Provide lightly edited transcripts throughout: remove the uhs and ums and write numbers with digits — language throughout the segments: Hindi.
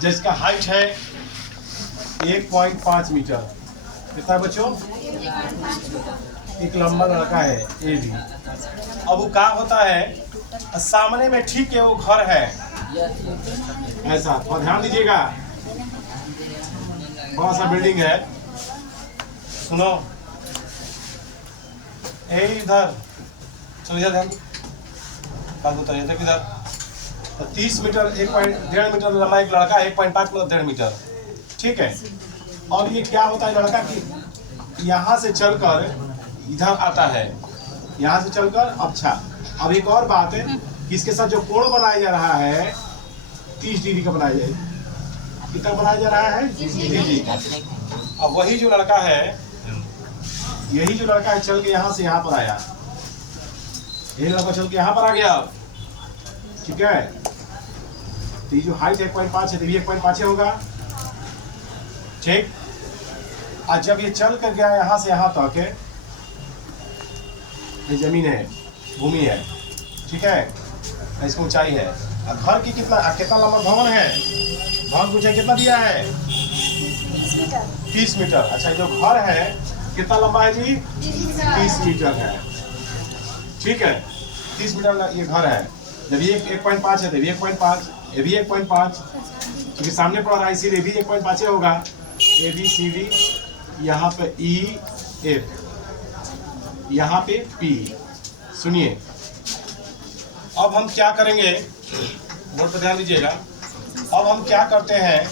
जिसका हाइट है 1.5 मीटर। कितना है बच्चों? एक लंबा लड़का है ए बी। अब वो क्या होता है, सामने में ठीक है वो घर है ऐसा, और ध्यान दीजिएगा बड़ा सा बिल्डिंग है। सुनो इधर चलो इधर इधर 30 मीटर 1.5 मीटर लंबा एक लड़का, 1.5 मतलब 1.5 मीटर, ठीक है। और ये क्या होता है, लड़का की यहाँ से चलकर इधर आता है, यहाँ से चलकर। अच्छा, अब एक और बात है कि इसके साथ जो कोण बनाया जा रहा है 30 डिग्री का बनाया जाए। कितना बनाया जा रहा है? 30 डिग्री। अब वही जो लड़का है, यही जो लड़का है चल के यहाँ से यहाँ पर आया, यही लड़का चल के यहाँ पर आ गया, ठीक है। तो ये जो हाइट 1.5 है तो ये 1.5 होगा, ठीक। आज जब ये चल कर गया यहाँ से यहाँ तक, ये जमीन है, भूमि है, ठीक है, इसकी ऊंचाई है। घर की कितना लंबा भवन है, भवन की ऊंचाई कितना दिया है? 30 मीटर। अच्छा, जो घर है कितना लंबा है जी? 30 मीटर है, ठीक है। 30 मीटर ये घर है। जब ये 1.5 है तो ये 1.5, ये भी 1.5, क्योंकि सामने पड़ रहा है इसीलिए भी 1.5 होगा। ए बी सी डी, यहाँ पे ई एफ, यहाँ पे पी। सुनिए, अब हम क्या करेंगे, बोर्ड पर ध्यान दीजिएगा। अब हम क्या करते हैं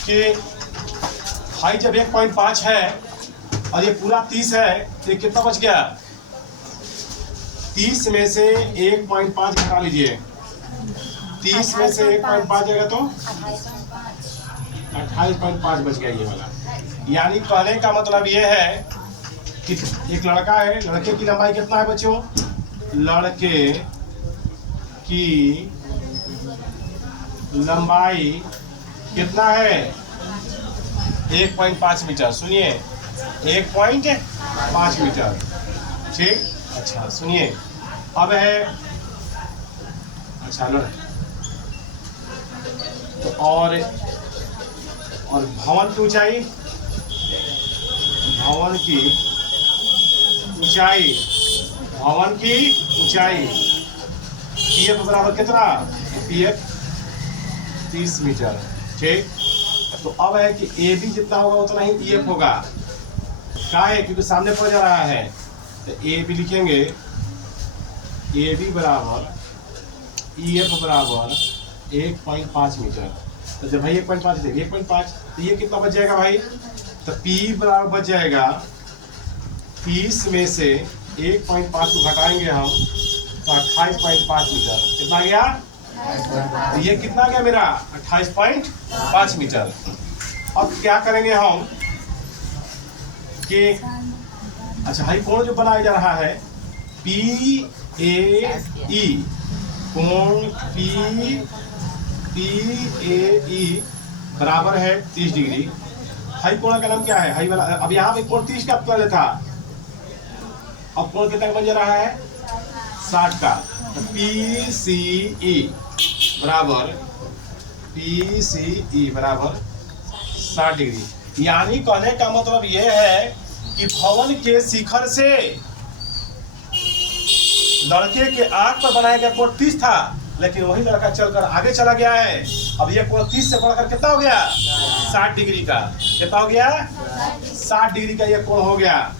कि हाइट जब 1.5 है और ये पूरा 30 है तो ये कितना बच गया? 30 में से 1.5 घटा लीजिए। 30 में से 1.5 जाएगा तो 28.5 बच गया ये वाला। यानी कहने का मतलब ये है कि एक लड़का है, लड़के की लंबाई कितना है बच्चों? लड़के की लंबाई कितना है? 1.5 मीटर। सुनिए, 1.5 मीटर, ठीक। अच्छा सुनिए, अब है, अच्छा लो, तो और भवन की ऊंचाई, भवन की ऊंचाई, भवन की ऊंचाई पीएफ बराबर कितना? पीएफ 30 मीटर, ठीक। तो अब है कि ए बी जितना होगा उतना ही ईएफ होगा, क्या है, क्योंकि सामने पड़ जा रहा है। तो ए बी लिखेंगे, ए बी बराबर ईएफ बराबर 1.5 मीटर। तो जब भाई 1.5 है 1.5, तो ये कितना बच जाएगा भाई? तो पी बराबर बच जाएगा 30 में से 1.5 को घटाएंगे हम तो 28.5 मीटर। कितना गया? तो ये कितना गया मेरा? 28.5 मीटर। अब क्या करेंगे हम कि अच्छा भाई कोण जो बनाया जा रहा है पी ए ई, कोण पी ए ई बराबर है 30 डिग्री। हाई कोण का नाम क्या है? हाई वाला। अब यहाँ पे कोण 30 का पहले था, अब कोण कितना बन जा रहा है? 60 का। तो पी सी ई बराबर 60 डिग्री। यानी कहने का मतलब यह है कि भवन के शिखर से लड़के के आंख पर बनाया गया कोण 30 था, लेकिन वही लड़का चलकर आगे चला गया है। अब ये कोण 30 से बढ़कर कितना हो गया? 60 डिग्री का। कितना हो गया? 60 डिग्री का ये कोण हो गया।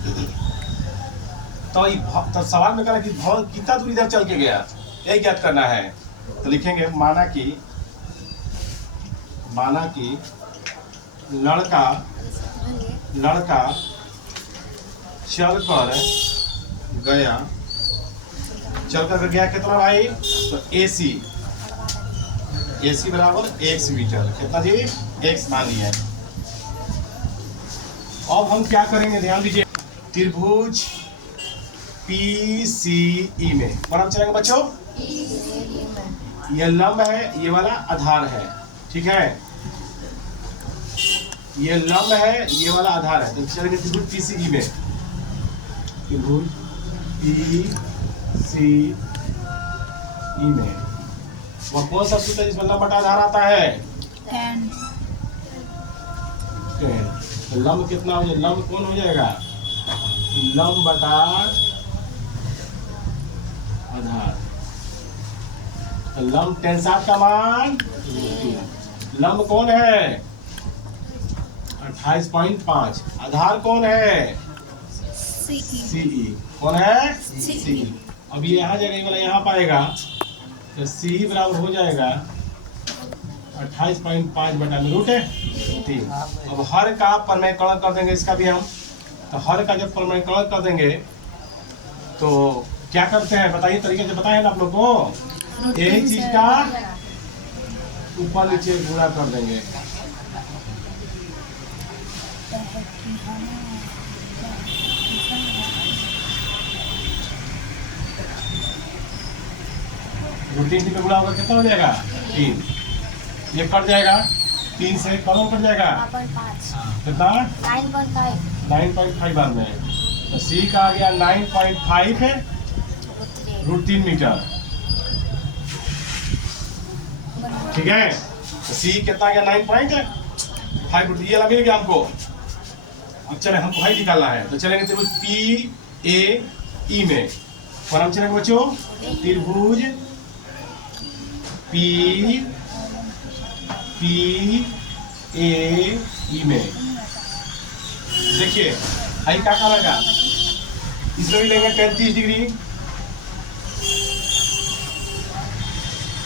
तो सवाल में कहा कि भवन कितना दूर इधर चल के गया, यही ज्ञात करना है। तो लिखेंगे माना कि लड़का चल कर गया कितना भाई? तो AC बराबर 1 मीटर। कितना जी? 1 मान लिया। अब हम क्या करेंगे, ध्यान दीजिए। त्रिभुज PCE में और हम चलेंगे बच्चों, ये लंब है, ये वाला आधार है, ठीक है। ये लंब है, ये वाला आधार है। तो चलेंगे त्रिभुज PCE में, त्रिभुज PCE ई में। वह कौन सा सूत्र है जिसमें लंब बटा आधार आता है? 10। तो लंब कितना हो जाएगा? लंब कौन हो जाएगा? लंब बटा आधार। तो लंब 10 का मान 3। लंब कौन है? 28.5। आधार कौन है? CE। कौन है? CE। अब ये यहाँ जाएगा, ये वाला यहाँ पाएगा, तो CE बराबर हो जाएगा 28.5 बटा में रूट 3। अब हर का प्रमेयकरण कर देंगे इसका भी हम। तो हर का जब प्रमेयकरण कर देंगे तो क्या करते हैं बताइए, तरीके से बताए ना आप लोग को। यही चीज का ऊपर नीचे गुणा कर देंगे। रूटीन पे गुणा होगा कितना हो जाएगा? 3। ये कट जाएगा, 3 से कम कट जाएगा कितना? 9.5 बाद में। तो C का आ गया 9.5 है √3 मीटर। ठीक है, तो C कितना आ गया? 9.5 ये लगा मिल गया हमको। अब चले हमको भाई निकालना है, तो चलेंगे त्रिभुज PAE में। और हम चलेंगे बच्चों त्रिभुज PAE में। देखिए आई क्या लगा, इसमें भी लेंगे 33 डिग्री।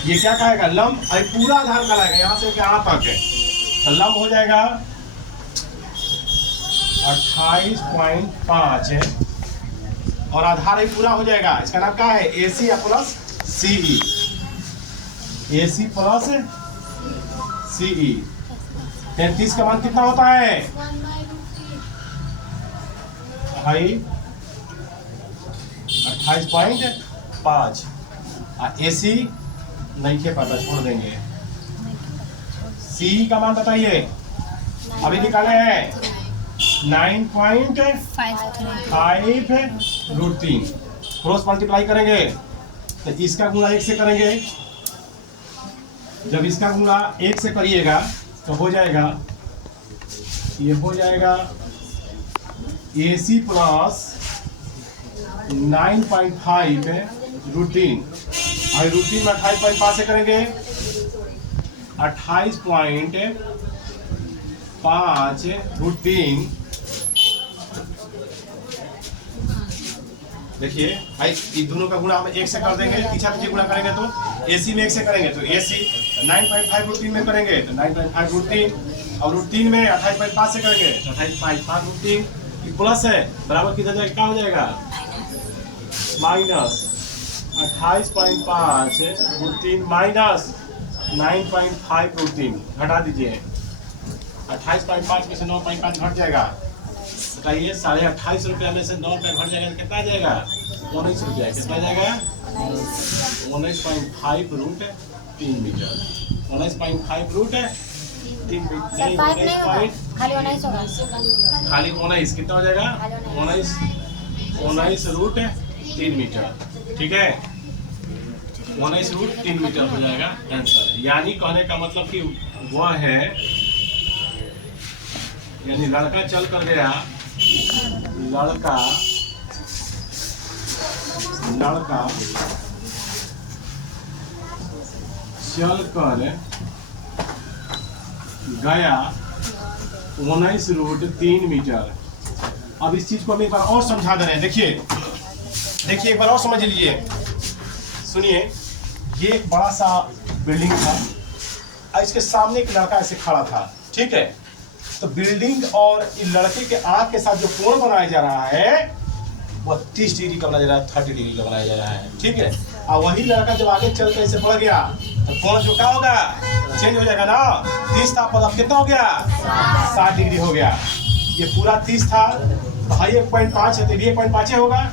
ये क्या कहेगा? लंब पूरा आधार का लाएगा, यहाँ से यहाँ तक है। तो लंब हो जाएगा 28.5 है और आधार ही पूरा हो जाएगा। इसका नाम क्या है? AC plus CE। AC plus CE। 33 का मान कितना होता है? भाई 28.5। AC नहीं खे पता, छोड़ देंगे। CE का मान बताइए, अभी निकाले हैं 9.5 √3। क्रॉस मल्टीप्लाई करेंगे तो इसका गुणा 1 से करेंगे। जब इसका गुणा 1 से करिएगा तो हो जाएगा, ये हो जाएगा AC प्लस 9.5 √3। और √3 में 28.5 से करेंगे 28.5 √3। देखिए भाई इन दोनों का गुणा हम 1 से कर देंगे, पीछे पीछे गुणा करेंगे तो AC में 1 से करेंगे तो AC 9.5 √3 में करेंगे तो 9.5 √3 और √3 में 28.5 से करेंगे तो 28.5 √3 प्लस है बराबर कितना जाएगा? क्या हो जाएगा? माइनस 28.5 √3 माइनस 9.5 √3 घटा दीजिए। 28.5 में से 9.5 घट जाएगा। बताइए 28.5 रुपया में से 9 रुपया घट जाएगा तो कितना आ जाएगा? 19 रुपया। कितना आ जाएगा? 19.5 √3 मीटर। 19.5 √3 मीटर। खाली 19 कितना हो जाएगा? 19 √3 मीटर। ठीक है, 19 √3 मीटर हो जाएगा आंसर। यानी कहने का मतलब कि वह है, यानी लड़का चल कर गया, लड़का चल कर गया 19 √3 मीटर। अब इस चीज को हम एक बार और समझा दे रहे हैं। देखिए एक बार और समझ लीजिए, सुनिए। ये एक बड़ा सा बिल्डिंग था और इसके सामने एक लड़का ऐसे खड़ा था। ठीक है, तो बिल्डिंग और इस लड़के के आँख के साथ जो कोण बनाया जा रहा है वह 30 डिग्री का बनाया जा रहा है, 30 डिग्री का बनाया जा रहा है। ठीक है, और वही लड़का जब आगे चल कर इसे बढ़ गया तो कोण जो क्या होगा? चेंज हो जाएगा ना। 30 था पर अब कितना हो गया? 60 डिग्री हो गया। ये पूरा 30 था, भाई 1.5 है तो 1.5 होगा।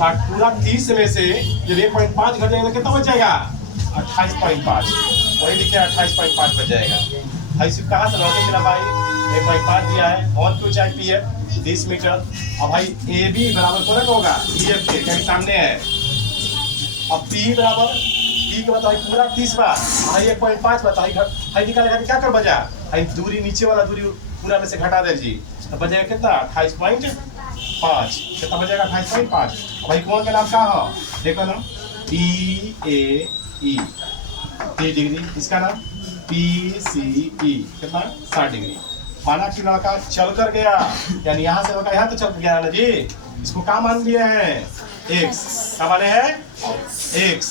तो पूरा 30 में से जब 1.5 घट जाएगा तो कितना बच जाएगा? 28.5। वही लिखे 28.5 बच जाएगा। भाई सिर्फ कहाँ से लौटे मेरा भाई? 1.5 दिया है और कुछ PF 30 मीटर। और भाई AB बराबर कौन होगा? EF के, क्या सामने है अब पी बराबर पी के बताइए पूरा 30 बार हाई 1.5 बताइए हाई निकाले खातिर क्या कर बजा हाई दूरी नीचे वाला दूरी पूरा में से घटा दे जी तो बचेगा कितना 28.5 कितना बचेगा 28.5। भाई कौन का नाम क्या है देखो ना पी ए ई 30 डिग्री इसका नाम पी सी ई कितना 60 डिग्री। माना कि लड़का चल कर गया यानी यहाँ से लड़का यहाँ तो चल गया ना जी इसको क्या मान लिया है एक्स क्या माने हैं एक्स।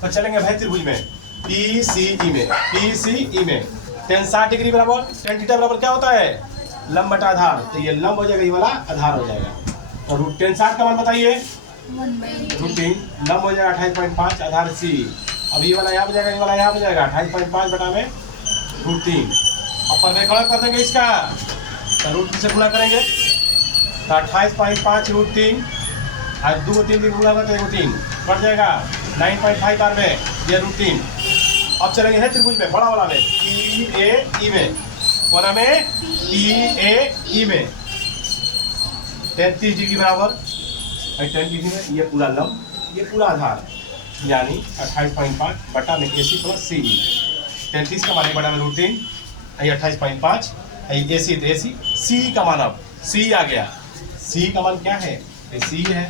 तो चलेंगे भाई त्रिभुज में पी सी ई में tan 60 डिग्री बराबर tan थीटा बराबर क्या होता है लंब बटा आधार तो ये लंब हो जाएगा ये वाला आधार हो जाएगा। और tan 60 का मान बताइए √3 लंब हो जाएगा 28.5 आधार सी। अब ये वाला यहाँ पे जाएगा ये वाला यहाँ पे जाएगा 28.5 बटा में √3 अपर में गुणा कर देंगे इसका तो √3 से गुणा करेंगे तो 28.5 √3 और 2 3 दिन गुणा करते हैं 3 बढ़ जाएगा 9.5 बार में ये √3। अब चलेंगे है त्रिभुज में बड़ा वाला में पी ए ई में कोना में पी ए ई में 33 डिग्री बराबर 30 डिग्री में ये पूरा लंब ये पूरा आधार यानी 28.5 बटा में ए सी प्लस सी 33 का मान बटा में √3 ये 28.5 ए सी तो ए सी का मान अब सी आ गया सी का मान क्या है ये सी है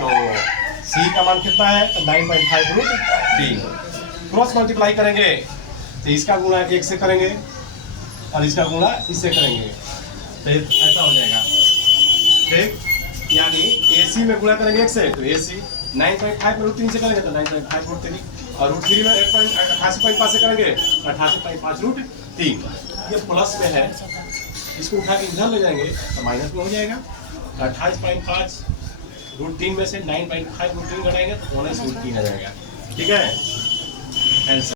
तो सी का मान कितना है तो 9.5 √3 क्रॉस मल्टीप्लाई करेंगे तो इसका गुणा 1 से करेंगे और इसका गुणा इससे करेंगे तो ऐसा हो जाएगा ठीक। यानी AC में गुणा करेंगे 1 से तो AC 9.5 में √3 से करेंगे तो 9.5 √3 और √3 में 88.5 से करेंगे 88.5 √3 ये प्लस में है इसको उठा के इधर ले जाएंगे तो माइनस में हो जाएगा 28.5 √3 में से 9.5 √3 घटाएंगे तो -√3 आ जाएगा ठीक है आंसर।